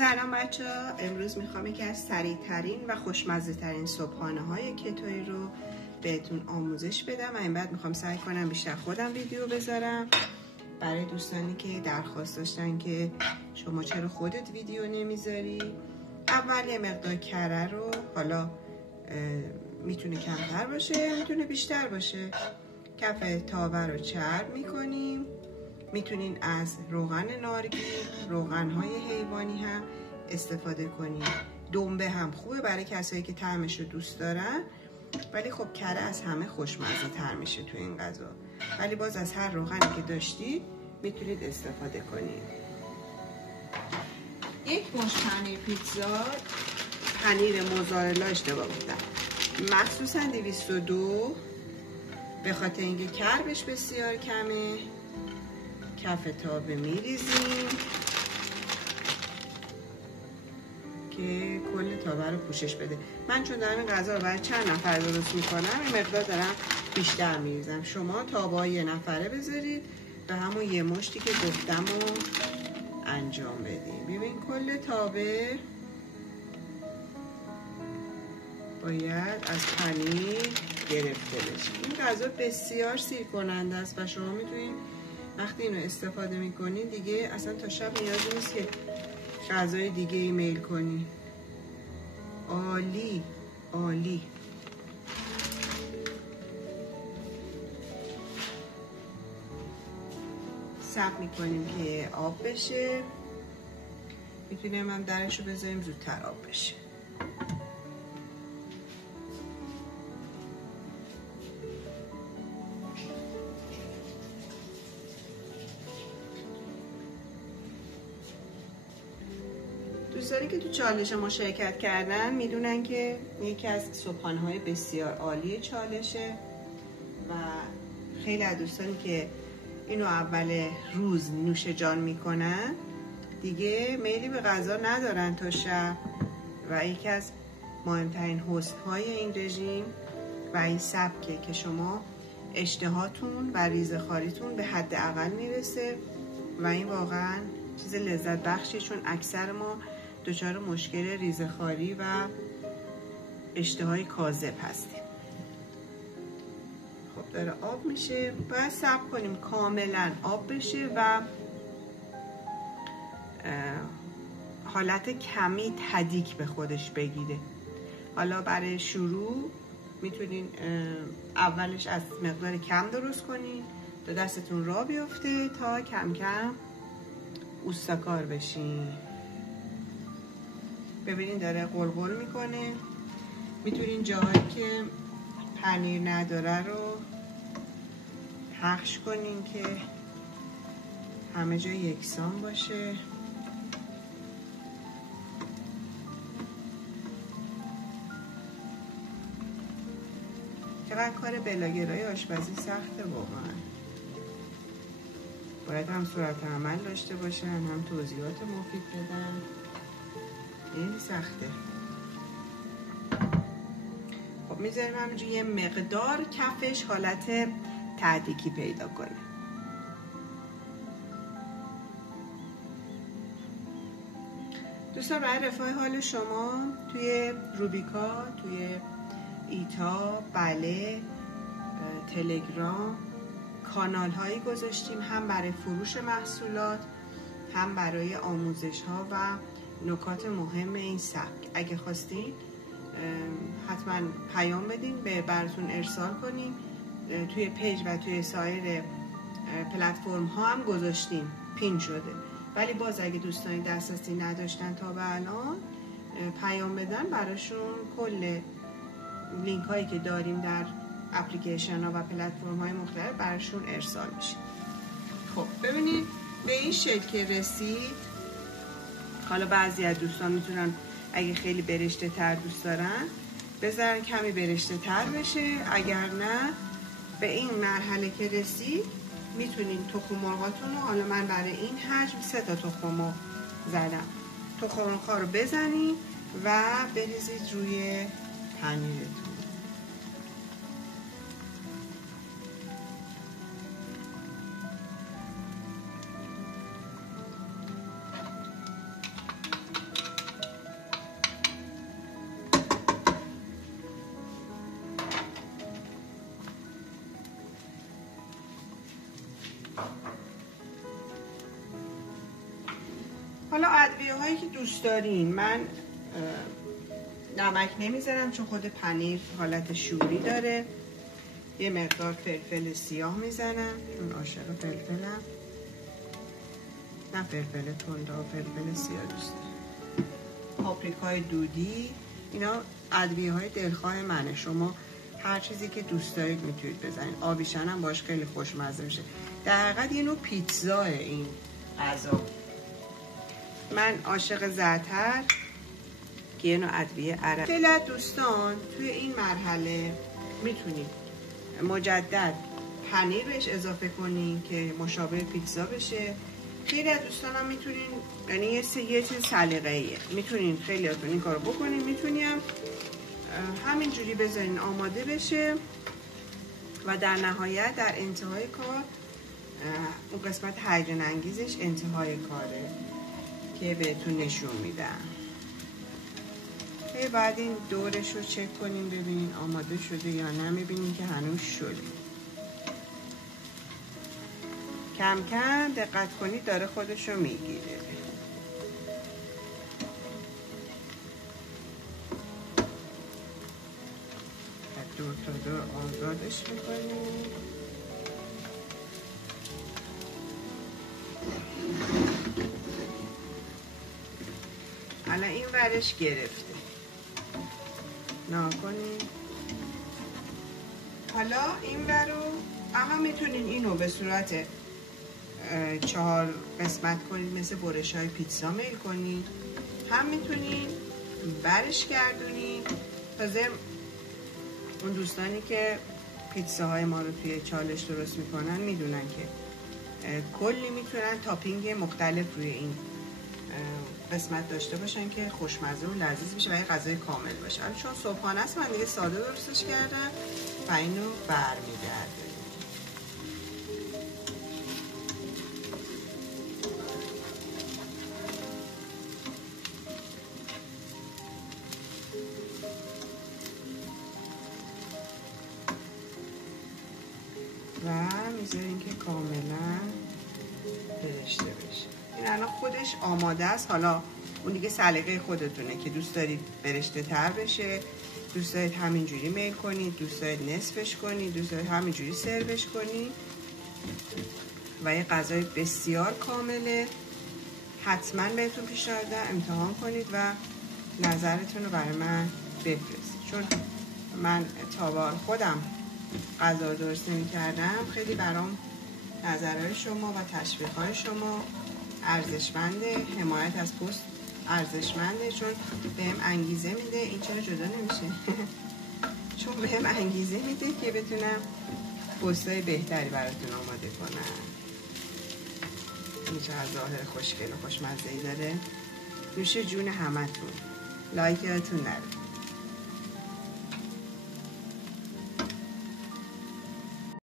سلام بچه‌ها، امروز میخوام یکی از سریع‌ترین و خوشمزه ترین صبحانه‌های کتویی رو بهتون آموزش بدم و این بعد میخوام سعی کنم بیشتر خودم ویدیو بذارم برای دوستانی که درخواست داشتن که شما چرا خودت ویدیو نمیذاری. اول یه مقدار کره رو، حالا میتونه کمتر باشه میتونه بیشتر باشه، کف تاوه رو چرب میکنیم. میتونین از روغن نارگیل، روغن‌های حیوانی هم استفاده کنین. دنبه هم خوبه برای کسایی که طعمش رو دوست دارن، ولی خب کره از همه خوشمزه تر میشه تو این غذا. ولی باز از هر روغنی که داشتید میتونید استفاده کنید. یک مش پنیر پیتزا، پنیر موزارلا اشتباه گفتم، مخصوصا 202، به خاطر اینکه کربش بسیار کمه. کف تابه میریزیم که کل تابه رو پوشش بده. من چون دارم این غذا رو برای چند نفر درست میکنم این مقدار دارم بیشتر میریزم. شما تابه یه نفره بذارید و همون یه مشتی که گفتم رو انجام بدیم. ببین کل تابه باید از پنیر گرفته بشه. این غذا بسیار سیر کننده است و شما میتونید وقتی اینو استفاده میکنین دیگه اصلا تا شب نیازی نیست که غذای دیگه ایمیل کنی. عالی عالی. صبر میکنیم که آب بشه. میتونیم هم درشو بذاریم زودتر آب بشه. دوستانی که تو چالش ما شرکت کردن میدونن که یکی از صبحانه‌های بسیار عالی چالشه و خیلی از دوستانی که اینو اول روز نوش جان میکنن دیگه میلی به غذا ندارن تا شب و یکی از مهمترین هست‌های این رژیم و این سبکه که شما اشتهاتون و ریزه‌خواریتون به حداقل میرسه و این واقعا چیز لذت بخشی، چون اکثر ما دچار مشکل ریزه‌خواری و اشتهای کاذب هستیم. خب داره آب میشه، باید صبر کنیم کاملا آب بشه و حالت کمی تدیک به خودش بگیره. حالا برای شروع میتونین اولش از مقدار کم درست کنین تا دستتون را بیفته تا کم کم اوستاکار بشین. ببینین داره قلقل میکنه. میتونین جاهایی که پنیر نداره رو پخش کنین که همه جا یکسان باشه. چقدر کار بلاگرای آشپزی سخته واقعا. باید هم صورت عمل داشته باشن، هم توضیحات مفید بدن. خیلی سخته. خب میذاریم همینجوری یه مقدار کفش حالت تعدیکی پیدا کنه. دوستان برای رفاه حال شما توی روبیکا، توی ایتا، بله، تلگرام کانال هایی گذاشتیم، هم برای فروش محصولات هم برای آموزش ها و نکات مهم این سبک. اگه خواستین حتما پیام بدین براتون ارسال کنیم. توی پیج و توی سایر پلتفرم ها هم گذاشتیم، پین شده. ولی باز اگه دوستانی دسترسی نداشتن تا به الان پیام بدن، براشون کل لینک هایی که داریم در اپلیکیشن ها و پلتفرم های مختلف براشون ارسال میشه. خب ببینید به این شکل رسید. حالا بعضی از دوستان میتونن اگه خیلی برشته تر دوست دارن بذارن کمی برشته تر بشه. اگر نه به این مرحله که رسید میتونین تخم مرغاتون رو، حالا من برای این حجم 3 تا تخم مرغ زدم، تخم مرغ‌ها رو بزنین و بریزید روی پنیرتون. حالا ادویه هایی که دوست دارین، من نمک نمیذارم چون خود پنیر حالت شوری داره. یه مقدار فلفل سیاه میزنم چون عاشق فلفلم، نه فلفل تند، فلفل سیاه دوست دارم. پاپریکای دودی، اینا ادویه های دلخواه منه. شما هر چیزی که دوست دارید میتونید بزنید. آبیشن هم باش خیلی خوشمزه میشه. در حقیقت یه نوع پیتزاه این غذا. من عاشق زعتر که یه نوع ادویه عرق. خیلی از دوستان توی این مرحله میتونید مجدد پنیر بهش اضافه کنین که مشابه پیتزا بشه. خیلی از دوستان هم میتونین، یعنی یه چیز سلیقه‌ایه، میتونین خیلیاتون این کارو بکنین. میتونیم همینجوری بذارین آماده بشه و در نهایت در انتهای کار اون قسمت هیجان انگیزش انتهای کاره که بهتون نشون میدم. بعد این دورش رو چک کنین ببینین آماده شده یا نه. میبینین که هنوز شده. کم کم دقت کنید داره خودش رو میگیره. دور تا دور آزادش میکنیم. الان این ورش گرفته، ناکنیم. حالا این ور رو اما میتونین اینو به صورت 4 قسمت کنید، مثل برش های پیتزا میل کنید. هم میتونین برش گردونید. تازه اون دوستانی که پیتزاهای ما رو توی چالش درست میکنن میدونن که کلی میتونن تاپینگ مختلف روی این قسمت داشته باشن که خوشمزه و لذیذ بشه و یه غذای کامل باشه. چون صبحانه است من دیگه ساده درستش کردم و اینو برمیگرده. و میذاریم که کاملا برشته بشه. این الان خودش آماده است. حالا اون دیگه سلیقه خودتونه که دوست دارید برشته تر بشه، دوست دارید همینجوری میل کنید، دوست دارید نصفش کنید، دوست دارید همینجوری سروش کنید و یه غذای بسیار کامله. حتما بهتون پیشنهاد میدم امتحان کنید و نظرتون رو برای من بفرستید. چون من تا خودم غذا درست نمی‌کردم، خیلی برام نظرهای شما و تشویق‌های شما ارزشمنده. حمایت از پست ارزشمنده چون بهم انگیزه میده. این چرا جدا نمیشه؟ چون بهم انگیزه میده که بتونم پست‌های بهتری براتون آماده کنم. این چقدر ظاهر خوشگل و خوشمزه‌ای داره. نوش جون همتون. لایک یادتون نره.